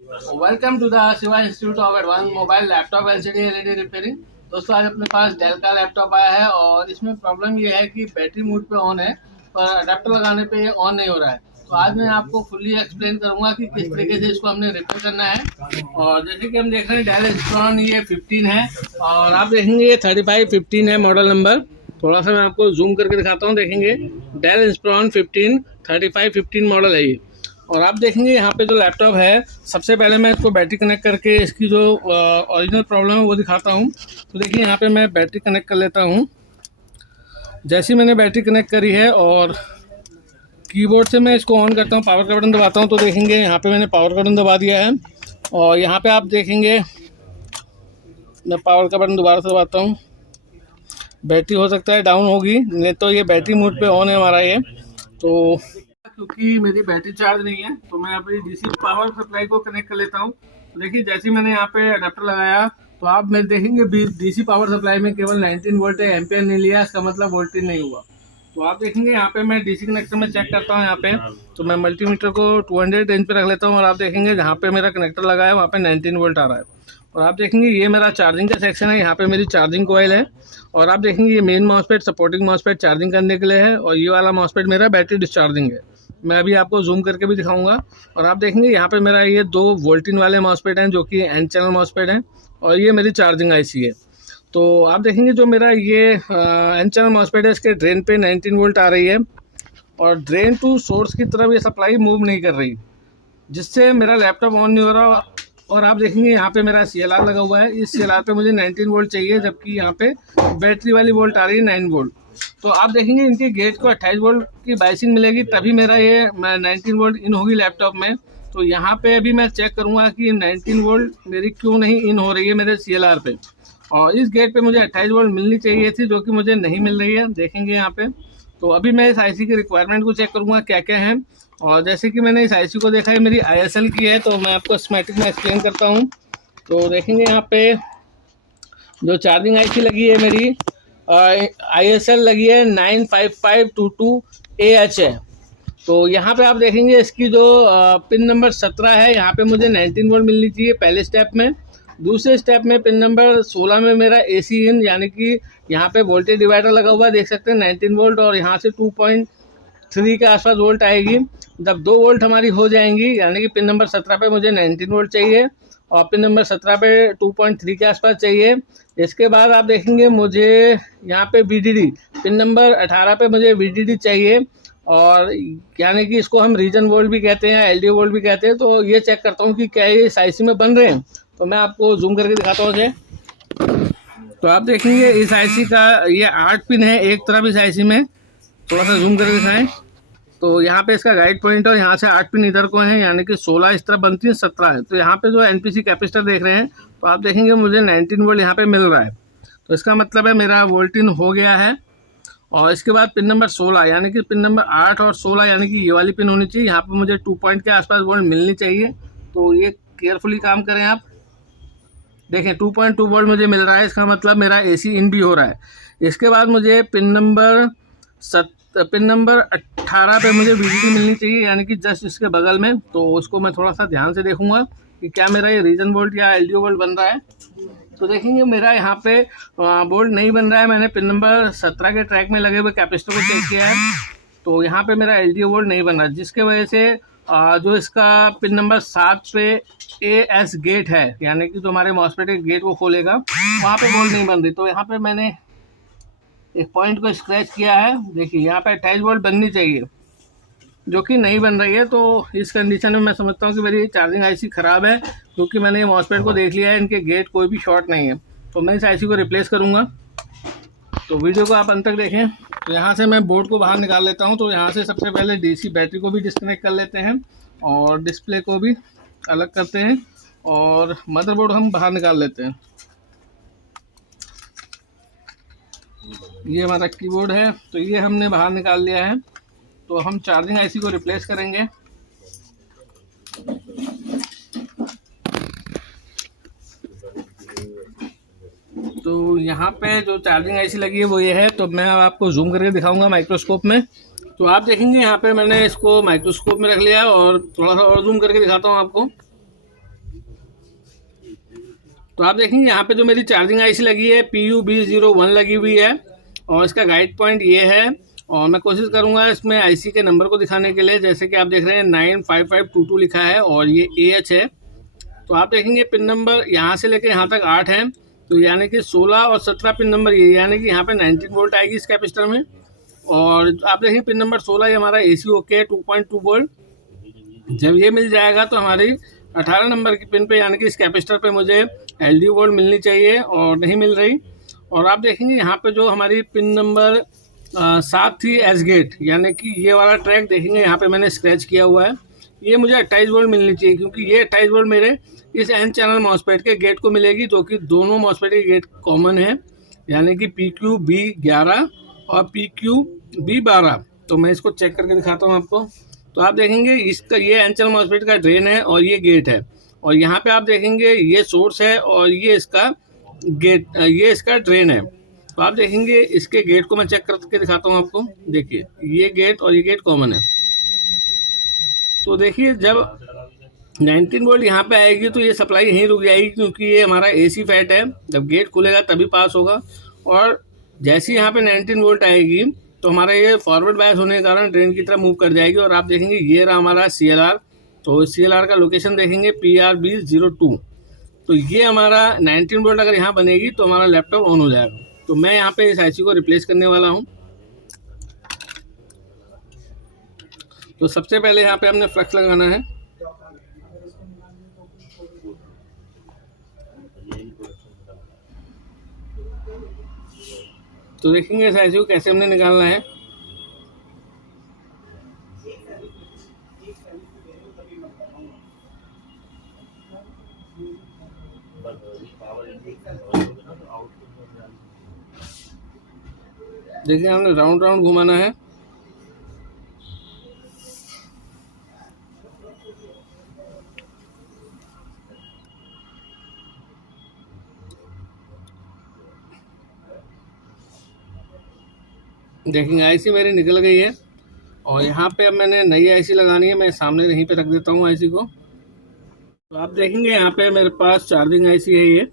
Welcome to the Shiva institute of advance mobile laptop LCD LED repairing. दोस्तों, आज अपने पास del का लैपटॉप आया है और इसमें प्रॉब्लम ये है कि बैटरी मोड पे ऑन है पर अडेप्टर लगाने पे ये ऑन नहीं हो रहा है। तो आज मैं आपको फुल्ली एक्सप्लेन करूंगा कि किस तरीके से इसको हमने रिपेयर करना है। और जैसे कि हम देख रहे हैं डेल इंस्पिरॉन ये 15 है और आप देखेंगे ये 3515 है मॉडल नंबर। थोड़ा सा मैं आपको जूम करके दिखाता हूँ। देखेंगे डेल इंस्पिरॉन 15 3515 मॉडल है ये। और आप देखेंगे यहाँ पे जो लैपटॉप है, सबसे पहले मैं इसको बैटरी कनेक्ट करके इसकी जो ओरिजिनल प्रॉब्लम है वो दिखाता हूँ। तो देखिए यहाँ पे मैं बैटरी कनेक्ट कर लेता हूँ। जैसे ही मैंने बैटरी कनेक्ट करी है और कीबोर्ड से मैं इसको ऑन करता हूँ, पावर का बटन दबाता हूँ, तो देखेंगे यहाँ पे मैंने पावर का बटन दबा दिया है। और यहाँ पे आप देखेंगे मैं पावर का बटन दोबारा से दबाता हूँ। बैटरी हो सकता है डाउन होगी, नहीं तो ये बैटरी मोड पे ऑन है हमारा ये। तो क्योंकि मेरी बैटरी चार्ज नहीं है तो मैं अभी डीसी पावर सप्लाई को कनेक्ट कर लेता हूँ। तो देखिए जैसे ही मैंने यहाँ पे अडेप्टर लगाया तो आप मैं देखेंगे डीसी पावर सप्लाई में केवल 19 वोल्ट है, एम्पियर नहीं लिया, इसका मतलब वोल्टेज नहीं हुआ। तो आप देखेंगे यहाँ पे मैं डीसी कनेक्टर में चेक करता हूँ। यहाँ पे तो मैं मल्टीमीटर को 200 रेंज पे रख लेता हूँ और आप देखेंगे जहाँ पे मेरा कनेक्टर लगा है वहाँ पे 19 वोल्ट आ रहा है। और आप देखेंगे ये मेरा चार्जिंग का सेक्शन है, यहाँ पे मेरी चार्जिंग कॉइल है। और आप देखेंगे ये main MOSFET supporting MOSFET charging करने के लिए है और ये वाला मॉसफेट मेरा बैटरी डिस्चार्जिंग है। मैं अभी आपको जूम करके भी दिखाऊंगा। और आप देखेंगे यहाँ पे मेरा ये 2 वोल्टिन वाले मॉसफेट हैं जो कि एन चैनल मॉसफेट हैं और ये मेरी चार्जिंग आईसी है। तो आप देखेंगे जो मेरा ये एन चैनल मॉसफेट है इसके ड्रेन पे 19 वोल्ट आ रही है और ड्रेन टू सोर्स की तरफ ये सप्लाई मूव नहीं कर रही, जिससे मेरा लैपटॉप ऑन नहीं हो रहा। और आप देखेंगे यहाँ पे मेरा CLR लगा हुआ है, इस CLR पे मुझे 19 वोल्ट चाहिए, जबकि यहाँ पे बैटरी वाली वोल्ट आ रही है 9 वोल्ट। तो आप देखेंगे इनके गेट को 28 वोल्ट की बाइसिंग मिलेगी, तभी मेरा ये 19 वोल्ट इन होगी लैपटॉप में। तो यहाँ पे अभी मैं चेक करूँगा कि 19 वोल्ट मेरी क्यों नहीं इन हो रही है मेरे CLR पे। और इस गेट पे मुझे 28 वोल्ट मिलनी चाहिए थी, जो कि मुझे नहीं मिल रही है। देखेंगे यहाँ पे तो अभी मैं इस आईसी की रिक्वायरमेंट को चेक करूँगा क्या क्या है। और जैसे कि मैंने इस आईसी को देखा है मेरी ISL की है, तो मैं आपको स्कीमेटिक में एक्सप्लेन करता हूँ। तो देखेंगे यहाँ पे जो चार्जिंग आईसी लगी है मेरी ISL लगी है 95522AH है। तो यहाँ पे आप देखेंगे इसकी जो पिन नंबर 17 है, यहाँ पे मुझे 19 वोल्ट मिलनी चाहिए पहले स्टेप में। दूसरे स्टेप में पिन नंबर 16 में मेरा AC इन, यानी कि यहाँ पे वोल्टेज डिवाइडर लगा हुआ है, देख सकते हैं 19 वोल्ट, और यहाँ से 2.3 के आसपास वोल्ट आएगी। जब 2 वोल्ट हमारी हो जाएंगी, यानी कि पिन नंबर 17 पे मुझे 19 वोल्ट चाहिए और पिन नंबर 17 पे 2.3 के आसपास चाहिए। इसके बाद आप देखेंगे मुझे यहाँ पे VDD पिन नंबर 18 पे मुझे VDD चाहिए, और यानी कि इसको हम रीजन वोल्ट भी कहते हैं, LDO वोल्ट भी कहते हैं। तो ये चेक करता हूँ कि क्या ये इस आईसी में बन रहे हैं। तो मैं आपको जूम करके दिखाता हूँ इसे। तो आप देखेंगे इस आईसी का ये 8 पिन है एक तरफ इस आईसी में, थोड़ा सा जूम करके दिखाएं। तो यहाँ पे इसका गाइड पॉइंट है, यहाँ से 8 पिन इधर को हैं, यानी कि 16 इस तरफ बनती है, 17 है। तो यहाँ पे जो NPC कैपेसिटर देख रहे हैं, तो आप देखेंगे मुझे 19 वोल्ट यहाँ पे मिल रहा है। तो इसका मतलब है मेरा वोल्टिन हो गया है। और इसके बाद पिन नंबर 16, यानी कि पिन नंबर 8 और 16, यानी कि ये वाली पिन होनी चाहिए। यहाँ पे मुझे 2 पॉइंट के आसपास वोल्ट मिलनी चाहिए। तो ये केयरफुली काम करें आप। देखें 2.2 वोल्ट मुझे मिल रहा है, इसका मतलब मेरा AC इन भी हो रहा है। इसके बाद मुझे पिन नंबर 18 पे मुझे VDD मिलनी चाहिए, यानी कि जस्ट इसके बगल में। तो उसको मैं थोड़ा सा ध्यान से देखूंगा कि क्या मेरा ये रीजन वोल्ट या LDO वोल्ट बन रहा है। तो देखेंगे मेरा यहाँ पे वोल्ट नहीं बन रहा है। मैंने पिन नंबर 17 के ट्रैक में लगे हुए कैपेसिटर को चेक किया है, तो यहाँ पे मेरा LDO वोल्ट नहीं बन रहा, जिसके वजह से जो इसका पिन नंबर 7 पे AS गेट है, यानी कि जो हमारे मॉसफेट के गेट को खोलेगा, वहाँ पे वोल्ट नहीं बन रही। तो यहाँ पे मैंने एक पॉइंट को स्क्रैच किया है। देखिए यहाँ पे 28 वोल्ट बननी चाहिए, जो कि नहीं बन रही है। तो इस कंडीशन में मैं समझता हूँ कि मेरी चार्जिंग आईसी ख़राब है, क्योंकि मैंने ये मॉसफेट को देख लिया है, इनके गेट कोई भी शॉर्ट नहीं है। तो मैं इस आईसी को रिप्लेस करूँगा। तो वीडियो को आप अंत तक देखें। तो यहाँ से मैं बोर्ड को बाहर निकाल लेता हूँ। तो यहाँ से सबसे पहले DC बैटरी को भी डिस्कनेक्ट कर लेते हैं और डिस्प्ले को भी अलग करते हैं और मदरबोर्ड हम बाहर निकाल लेते हैं। ये हमारा कीबोर्ड है, तो ये हमने बाहर निकाल लिया है। तो हम चार्जिंग आईसी को रिप्लेस करेंगे। तो यहाँ पे जो चार्जिंग आईसी लगी है वो ये है। तो मैं अब आपको जूम करके दिखाऊंगा माइक्रोस्कोप में। तो आप देखेंगे यहाँ पे मैंने इसको माइक्रोस्कोप में रख लिया है और थोड़ा सा और जूम करके दिखाता हूँ आपको। तो आप देखेंगे यहाँ पे जो मेरी चार्जिंग आईसी लगी है PUB01 लगी हुई है और इसका गाइड पॉइंट ये है। और मैं कोशिश करूँगा इसमें आईसी के नंबर को दिखाने के लिए। जैसे कि आप देख रहे हैं 95522 लिखा है और ये AH है। तो आप देखेंगे पिन नंबर यहाँ से लेकर यहाँ तक 8 है, तो यानी कि 16 और 17 पिन नंबर ये, यानी कि यहाँ पे 19 वोल्ट आएगी इस कैपेसिटर में। और आप देखेंगे पिन नंबर 16 ये हमारा AC ओके है 2.2 वोल्ट। जब ये मिल जाएगा तो हमारी 18 नंबर की पिन पे यानी कि इस कैपेसिटर पे मुझे LDO वोल्ट मिलनी चाहिए और नहीं मिल रही। और आप देखेंगे यहाँ पे जो हमारी पिन नंबर 7 थी एस गेट, यानी कि ये वाला ट्रैक देखेंगे यहाँ पे मैंने स्क्रैच किया हुआ है, ये मुझे 28 वोल्ट मिलनी चाहिए, क्योंकि ये 28 वोल्ट मेरे इस N चैनल मॉसफेट के गेट को मिलेगी, जो कि दोनों मॉसफेट के गेट कॉमन है, यानी कि PQB11 और PQB12। तो मैं इसको चेक करके दिखाता हूँ आपको। तो आप देखेंगे इसका ये N चैनल मॉसफेट का ड्रेन है और ये गेट है, और यहाँ पे आप देखेंगे ये सोर्स है और ये इसका गेट, ये इसका ड्रेन है। तो आप देखेंगे इसके गेट को मैं चेक करके दिखाता हूँ आपको। देखिए ये गेट और ये गेट कॉमन है। तो देखिए जब 19 वोल्ट यहाँ पे आएगी तो ये सप्लाई यहीं रुक जाएगी, क्योंकि ये हमारा AC फैट है। जब गेट खुलेगा तभी पास होगा। और जैसे यहाँ पे 19 वोल्ट आएगी तो हमारा ये फॉरवर्ड बायस होने के कारण ड्रेन की तरफ मूव कर जाएगी। और आप देखेंगे ये रहा हमारा CLR। तो CLR का लोकेशन देखेंगे PRB02। तो ये हमारा 19 वोल्ट अगर यहाँ बनेगी तो हमारा लैपटॉप ऑन हो जाएगा। तो मैं यहाँ पे इस IC को रिप्लेस करने वाला हूँ। तो सबसे पहले यहाँ पे हमने फ्लक्स लगाना है। तो देखेंगे इस IC को कैसे हमने निकालना है। देखिए हमने राउंड राउंड घुमाना है। देखेंगे IC मेरी निकल गई है और यहाँ पे अब मैंने नई IC लगानी है। मैं सामने यहीं पे रख देता हूँ IC को। तो आप देखेंगे यहाँ पे मेरे पास चार्जिंग IC है ये,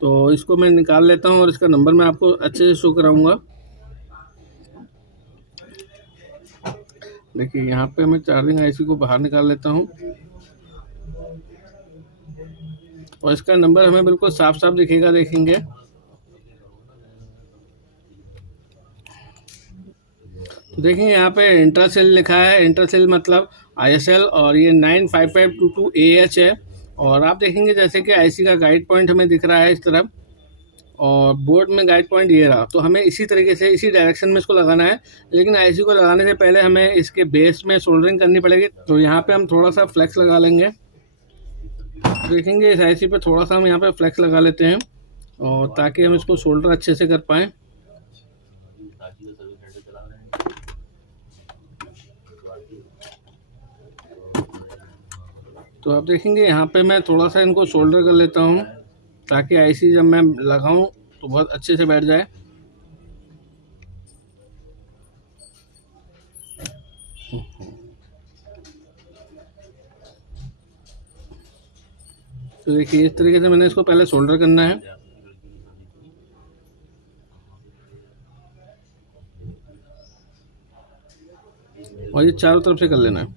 तो इसको मैं निकाल लेता हूँ और इसका नंबर मैं आपको अच्छे से शो कराऊंगा। देखिए यहाँ पे मैं चार्जिंग IC को बाहर निकाल लेता हूँ और इसका नंबर हमें बिल्कुल साफ साफ दिखेगा। देखेंगे तो देखेंगे यहाँ पे इंटरसेल लिखा है। इंटरसेल मतलब ISL और ये 95522 AH है। और आप देखेंगे जैसे कि IC का गाइड पॉइंट हमें दिख रहा है इस तरफ और बोर्ड में गाइड पॉइंट ये रहा। तो हमें इसी तरीके से इसी डायरेक्शन में इसको लगाना है। लेकिन IC को लगाने से पहले हमें इसके बेस में सोल्डरिंग करनी पड़ेगी। तो यहाँ पे हम थोड़ा सा फ्लेक्स लगा लेंगे। देखेंगे इस IC पे थोड़ा सा हम यहाँ पे फ्लेक्स लगा लेते हैं और ताकि हम इसको सोल्डर अच्छे से कर पाएँ। तो आप देखेंगे यहाँ पे मैं थोड़ा सा इनको सोल्डर कर लेता हूँ ताकि IC जब मैं लगाऊं तो बहुत अच्छे से बैठ जाए। तो देखिए इस तरीके से मैंने इसको पहले सोल्डर करना है। और ये चारों तरफ से कर लेना है।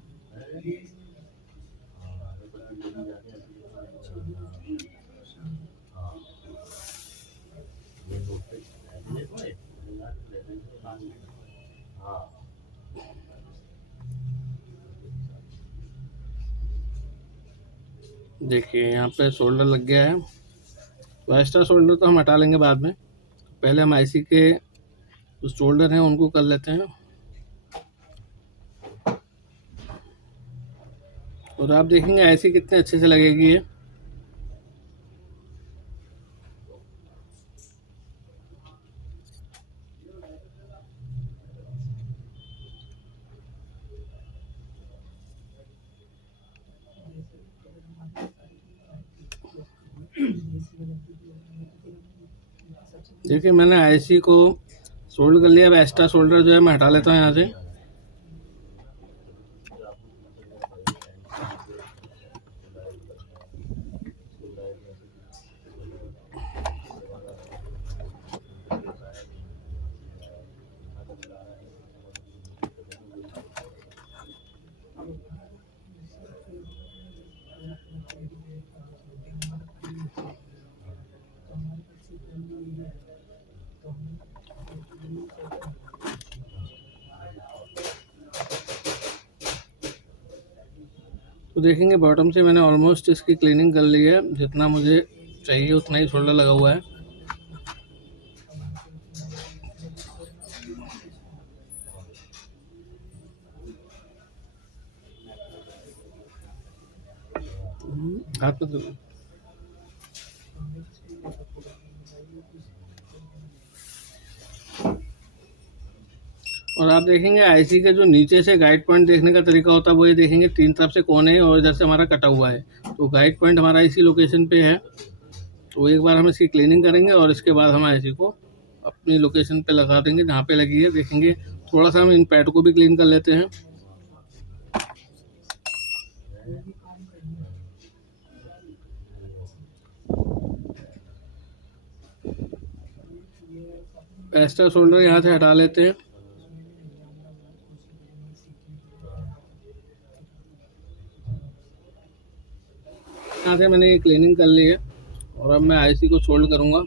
देखिए यहाँ पे सोल्डर लग गया है। तो एक्स्ट्रा सोल्डर तो हम हटा लेंगे बाद में। पहले हम IC के जो सोल्डर हैं उनको कर लेते हैं। और आप देखेंगे IC कितने अच्छे से लगेगी ये। देखिए मैंने IC को सोल्ड कर लिया। अब एक्स्ट्रा सोल्डर जो है मैं हटा लेता हूँ यहाँ से। तो देखेंगे बॉटम से मैंने ऑलमोस्ट इसकी क्लीनिंग कर ली है, जितना मुझे चाहिए उतना ही शोल्डर लगा हुआ है। हाथ पे दो। और आप देखेंगे आईसी के जो नीचे से गाइड पॉइंट देखने का तरीका होता है वो ये देखेंगे, 3 तरफ से कोने और इधर से हमारा कटा हुआ है। तो गाइड पॉइंट हमारा इसी लोकेशन पे है। तो एक बार हम इसकी क्लीनिंग करेंगे और इसके बाद हम आईसी को अपनी लोकेशन पे लगा देंगे जहाँ पे लगी है। देखेंगे थोड़ा सा हम इन पैड को भी क्लीन कर लेते हैं। एक्स्ट्रा शोल्डर यहाँ से हटा लेते हैं। यहाँ से मैंने ये क्लीनिंग कर ली है और अब मैं आईसी को सोल्ड करूँगा।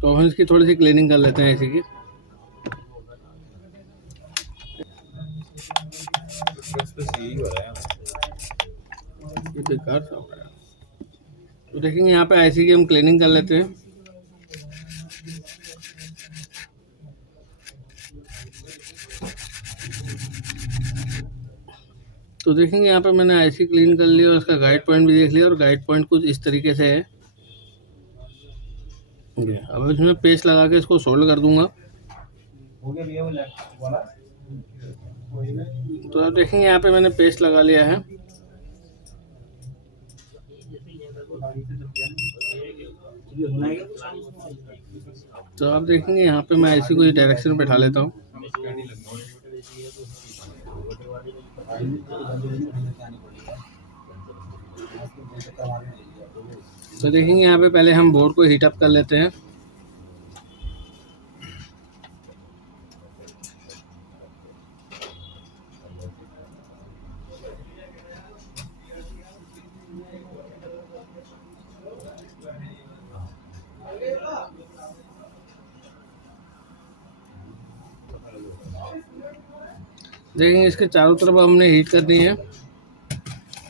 तो हम इसकी थोड़ी सी क्लीनिंग कर लेते हैं आईसी की। ये बेकार सा हो रहा है। तो देखेंगे यहाँ पे आईसी की हम क्लीनिंग कर लेते हैं। तो देखेंगे यहाँ पे मैंने आईसी क्लीन कर लिया और उसका गाइड पॉइंट भी देख लिया और गाइड पॉइंट कुछ इस तरीके से है। अब इसमें पेस्ट लगा के इसको सोल्ड कर दूंगा। तो आप देखेंगे यहाँ पे मैंने पेस्ट लगा लिया है। तो आप देखेंगे यहाँ पे मैं आईसी को इस डायरेक्शन में बैठा लेता हूँ। तो देखेंगे यहाँ पे पहले हम बोर्ड को हीट अप कर लेते हैं। देखेंगे इसके चारों तरफ हमने हीट कर दी है।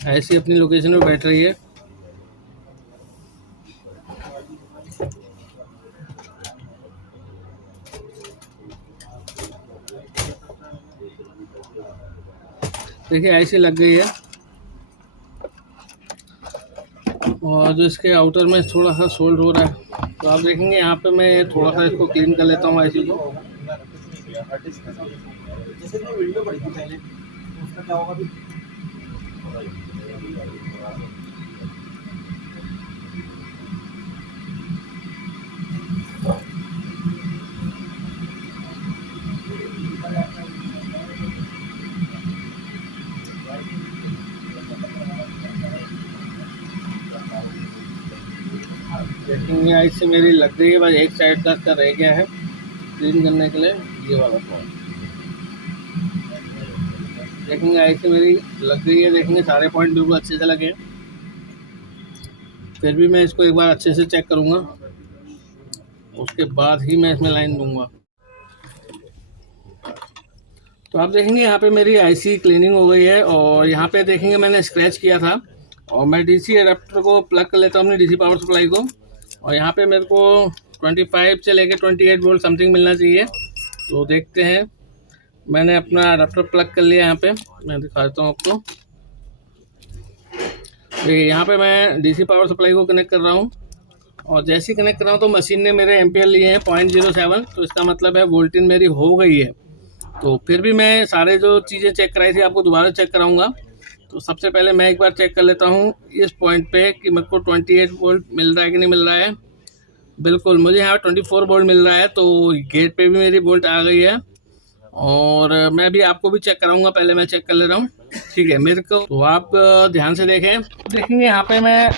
ऐसी अपनी लोकेशन में बैठ रही है। देखिए ऐसी लग गई है। और जो इसके आउटर में थोड़ा सा सोल्ड हो रहा है। तो आप देखेंगे यहाँ पे मैं थोड़ा सा इसको क्लीन कर लेता हूँ आईसी को। जैसे जो वीडियो पड़ी थी पहले, उसका क्या होगा भी? देखेंगे आईसी मेरी लग गई है, बस एक साइड का रह गया है क्लीन करने के लिए, ये वाला पॉइंट। देखेंगे आईसी मेरी लग गई है। देखेंगे सारे पॉइंट बिल्कुल अच्छे से लगे। फिर भी मैं इसको एक बार अच्छे से चेक करूँगा, उसके बाद ही मैं इसमें लाइन दूंगा। तो आप देखेंगे यहाँ पे मेरी आईसी क्लीनिंग हो गई है। और यहाँ पे देखेंगे मैंने स्क्रैच किया था और मैं डीसी एडाप्टर को प्लग कर लेता हूँ अपनी डीसी पावर सप्लाई को। और यहाँ पे मेरे को 25 से लेके 28 वोल्ट समथिंग मिलना चाहिए। तो देखते हैं, मैंने अपना अडाप्टर प्लग कर लिया। यहाँ पे मैं दिखाता हूँ आपको। देखिए यहाँ पे मैं डीसी पावर सप्लाई को कनेक्ट कर रहा हूँ और जैसे ही कनेक्ट कर रहा हूँ तो मशीन ने मेरे एम्पियर लिए हैं 0.07। तो इसका मतलब है वोल्टेज मेरी हो गई है। तो फिर भी मैं सारे जो चीज़ें चेक कराई थी आपको दोबारा चेक कराऊंगा। तो सबसे पहले मैं एक बार चेक कर लेता हूँ इस पॉइंट पे कि मेरे को 28 वोल्ट मिल रहा है कि नहीं मिल रहा है। बिल्कुल मुझे यहाँ 24 वोल्ट मिल रहा है। तो गेट पे भी मेरी वोल्ट आ गई है और मैं भी आपको भी चेक कराऊंगा। पहले मैं चेक कर ले रहा हूँ, ठीक है मेरे को। तो आप ध्यान से देखेंगे यहाँ पे मैं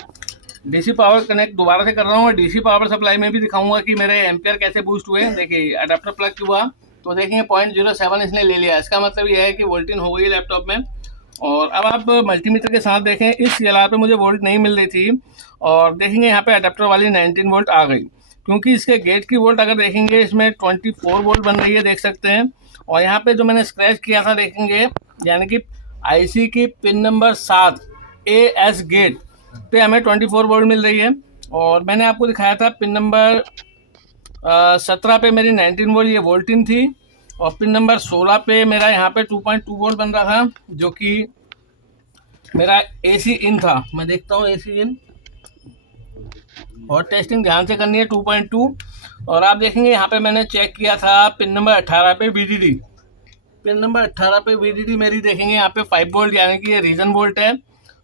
डीसी पावर कनेक्ट दोबारा से कर रहा हूँ और डीसी पावर सप्लाई में भी दिखाऊंगा कि मेरे एम्पियर कैसे बूस्ट हुए। देखिए अडाप्टर प्लग हुआ तो देखेंगे 0.07 इसने ले लिया। इसका मतलब यह है कि वोल्टिंग हो गई लैपटॉप में। और अब आप मल्टीमीटर के साथ देखें, इस जगह पे मुझे वोल्ट नहीं मिल रही थी और देखेंगे यहाँ पे अडाप्टर वाली 19 वोल्ट आ गई। क्योंकि इसके गेट की वोल्ट अगर देखेंगे इसमें 24 वोल्ट बन रही है, देख सकते हैं। और यहाँ पे जो मैंने स्क्रैच किया था देखेंगे, यानी कि आईसी की पिन नंबर 7 AS गेट पे हमें 24 वोल्ट मिल रही है। और मैंने आपको दिखाया था पिन नंबर 17 पे मेरी 19 वोल्ट ये वोल्टिन थी, और पिन नंबर 16 पे मेरा यहाँ पे 2.2 वोल्ट बन रहा था, जो कि मेरा AC इन था। मैं देखता हूँ AC इन, और टेस्टिंग ध्यान से करनी है 2.2। और आप देखेंगे यहाँ पे मैंने चेक किया था पिन नंबर 18 पे VDD, पिन नंबर 18 पे VDD मेरी देखेंगे यहाँ पे 5 वोल्ट, यानी कि ये रीजन वोल्ट है,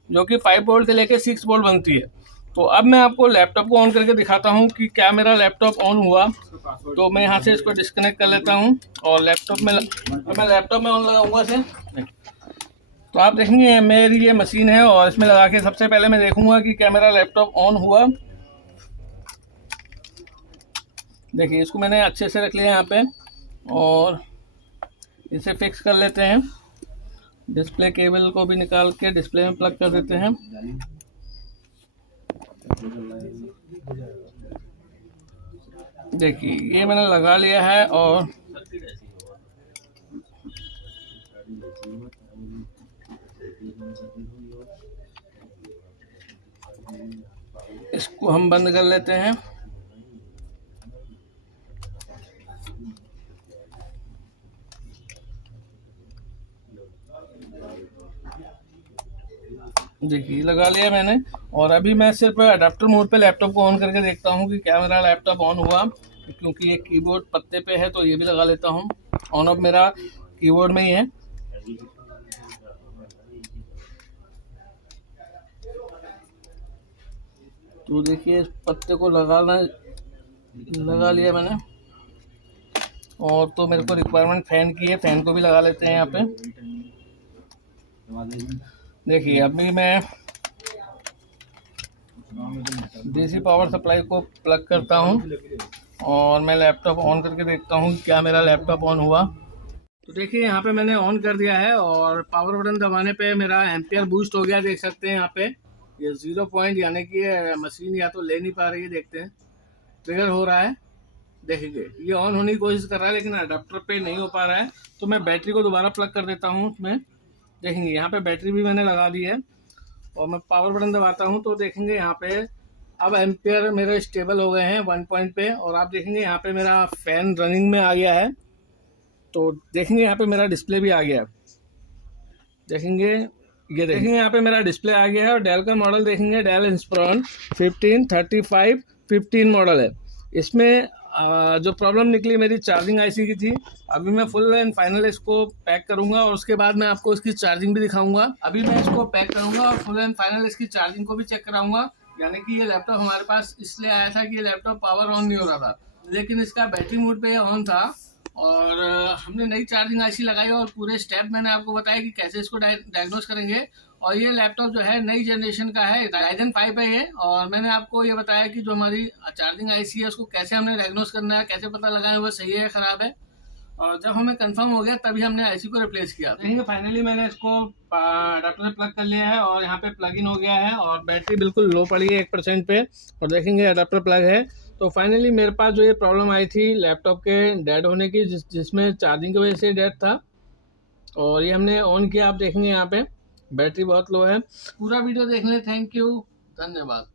जो कि 5 वोल्ट से लेके 6 वोल्ट बनती है। तो अब मैं आपको लैपटॉप को ऑन करके दिखाता हूँ कि क्या मेरा लैपटॉप ऑन हुआ। तो मैं यहाँ से इसको डिस्कनेक्ट कर लेता हूँ और लैपटॉप में मैं लैपटॉप में ऑन लगाऊंगा इसे। तो आप देखेंगे मेरी ये मशीन है, और इसमें लगा के सबसे पहले मैं देखूंगा कि क्या मेरा लैपटॉप ऑन हुआ। देखिए इसको मैंने अच्छे से रख लिया यहाँ पे, और इसे फिक्स कर लेते हैं। डिस्प्ले केबल को भी निकाल के डिस्प्ले में प्लग कर देते हैं। देखिए ये मैंने लगा लिया है, और इसको हम बंद कर लेते हैं। देखिए लगा लिया मैंने, और अभी मैं सिर्फ अडाप्टर मोड पे लैपटॉप को ऑन करके देखता हूँ कि क्या मेरा लैपटॉप ऑन हुआ। क्योंकि ये कीबोर्ड पत्ते पे है तो ये भी लगा लेता हूँ। ऑन ऑफ मेरा कीबोर्ड में ही है। तो देखिए इस पत्ते को लगा लिया मैंने। और तो मेरे को रिक्वायरमेंट फैन की है, फैन को भी लगा लेते हैं यहाँ पे। देखिए अभी मैं DC पावर सप्लाई को प्लग करता हूँ, और मैं लैपटॉप ऑन करके देखता हूँ क्या मेरा लैपटॉप ऑन हुआ। तो देखिए यहाँ पे मैंने ऑन कर दिया है, और पावर बटन दबाने पे मेरा एम्पियर बूस्ट हो गया, देख सकते हैं यहाँ पे ये 0 पॉइंट, यानी कि मशीन या तो ले नहीं पा रही है। देखते हैं ट्रिगर हो रहा है, देखेंगे ये ऑन होने की कोशिश कर रहा है, लेकिन अडाप्टर पे नहीं हो पा रहा है। तो मैं बैटरी को दोबारा प्लग कर देता हूँ उसमें। देखेंगे यहाँ पे बैटरी भी मैंने लगा दी है, और मैं पावर बटन दबाता हूँ तो देखेंगे यहाँ पे अब एम्पियर मेरे स्टेबल हो गए हैं 1 पॉइंट पे। और आप देखेंगे यहाँ पे मेरा फैन रनिंग में आ गया है। तो देखेंगे यहाँ पे मेरा डिस्प्ले भी आ गया, देखेंगे ये देखेंगे यहाँ पे मेरा डिस्प्ले आ गया है। और डेल का मॉडल देखेंगे, डेल इंस्पिरॉन 1535 मॉडल है। इसमें जो प्रॉब्लम निकली मेरी चार्जिंग आईसी की थी। अभी मैं फुल एंड फाइनल इसको पैक करूंगा, और उसके बाद मैं आपको इसकी चार्जिंग भी दिखाऊंगा। अभी मैं इसको पैक करूंगा और फुल एंड फाइनल इसकी चार्जिंग को भी चेक कराऊंगा। यानी कि ये लैपटॉप हमारे पास इसलिए आया था कि ये लैपटॉप पावर ऑन नहीं हो रहा था, लेकिन इसका बैटरी मोड पे ऑन था। और हमने नई चार्जिंग आईसी लगाई, और पूरे स्टेप मैंने आपको बताया कि कैसे इसको डायग्नोस करेंगे। और ये लैपटॉप जो है नई जनरेशन का है, Ryzen 5 है ये। और मैंने आपको ये बताया कि जो हमारी चार्जिंग आईसी है उसको कैसे हमने डायग्नोस करना है, कैसे पता लगाए वो सही है खराब है। और जब हमें कंफर्म हो गया तभी हमने आईसी को रिप्लेस किया। देखेंगे फाइनली मैंने इसको अडाप्टर से प्लग कर लिया है, और यहाँ पे प्लग इन हो गया है, और बैटरी बिल्कुल लो पड़ी है 1% पे। और देखेंगे अडाप्टर प्लग है। तो फाइनली मेरे पास जो ये प्रॉब्लम आई थी लैपटॉप के डेड होने की, जिसमें चार्जिंग की वजह से डेड था, और ये हमने ऑन किया। आप देखेंगे यहाँ पे बैटरी बहुत लो है। पूरा वीडियो देखने थैंक यू, धन्यवाद।